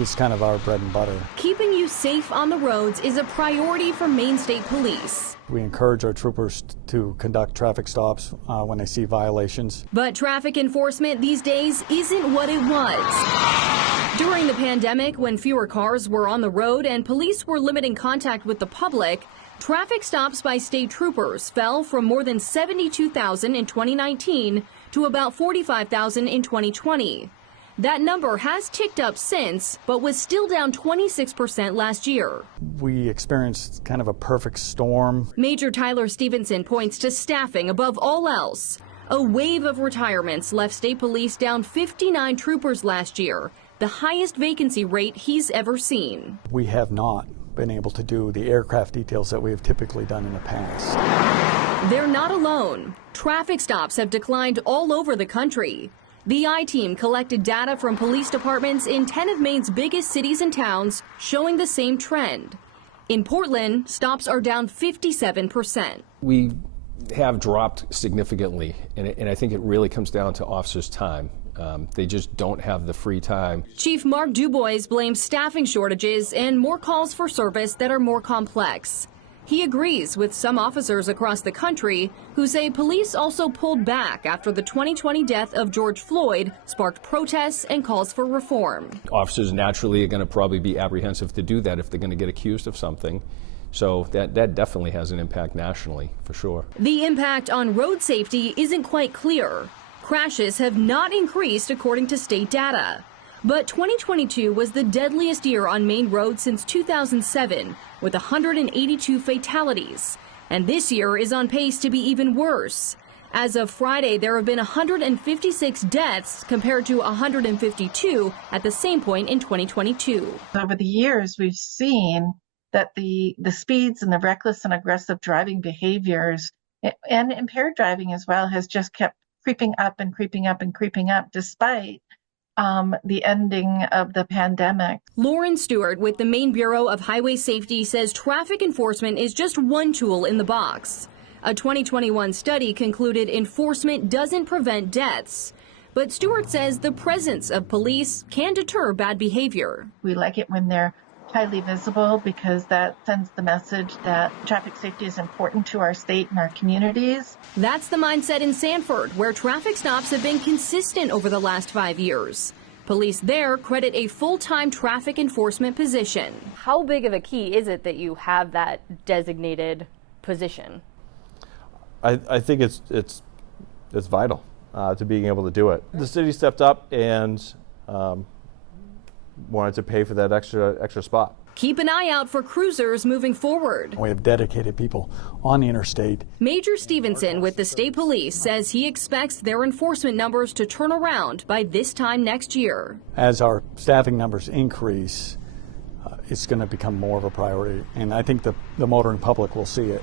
is kind of our bread and butter. Keeping you safe on the roads is a priority for Maine State Police. We encourage our troopers to conduct traffic stops when they see violations. But traffic enforcement these days isn't what it was. During the pandemic, when fewer cars were on the road and police were limiting contact with the public, traffic stops by state troopers fell from more than 72,000 in 2019 to about 45,000 in 2020. That number has ticked up since, but was still down 26% last year. We experienced kind of a perfect storm. Major Tyler Stevenson points to staffing above all else. A wave of retirements left state police down 59 troopers last year, the highest vacancy rate he's ever seen. We have not been able to do the aircraft details that we have typically done in the past. They're not alone. Traffic stops have declined all over the country. The I-Team collected data from police departments in 10 of Maine's biggest cities and towns, showing the same trend. In Portland, stops are down 57%. We have dropped significantly, and I think it really comes down to officers' time. They just don't have the free time. Chief Mark Dubois blames staffing shortages and more calls for service that are more complex. He agrees with some officers across the country who say police also pulled back after the 2020 death of George Floyd sparked protests and calls for reform. Officers naturally are going to probably be apprehensive to do that if they're going to get accused of something. So that definitely has an impact nationally, for sure. The impact on road safety isn't quite clear. Crashes have not increased according to state data. But 2022 was the deadliest year on Maine roads since 2007, with 182 fatalities. And this year is on pace to be even worse. As of Friday, there have been 156 deaths compared to 152 at the same point in 2022. Over the years, we've seen that the speeds and the reckless and aggressive driving behaviors and impaired driving as well has just kept creeping up and creeping up and creeping up despite the ending of the pandemic. Lauren Stewart with the Maine Bureau of Highway Safety says traffic enforcement is just one tool in the box. A 2021 study concluded enforcement doesn't prevent deaths. But Stewart says the presence of police can deter bad behavior. We like it when they're highly visible because that sends the message that traffic safety is important to our state and our communities. That's the mindset in Sanford, where traffic stops have been consistent over the last 5 years. Police there credit a full-time traffic enforcement position. How big of a key is it that you have that designated position? I think it's vital to being able to do it. The city stepped up and wanted to pay for that extra spot. Keep an eye out for cruisers moving forward. We have dedicated people on the interstate. Major Stevenson with the state police says he expects their enforcement numbers to turn around by this time next year. As our staffing numbers increase, it's going to become more of a priority, and I think the motoring public will see it.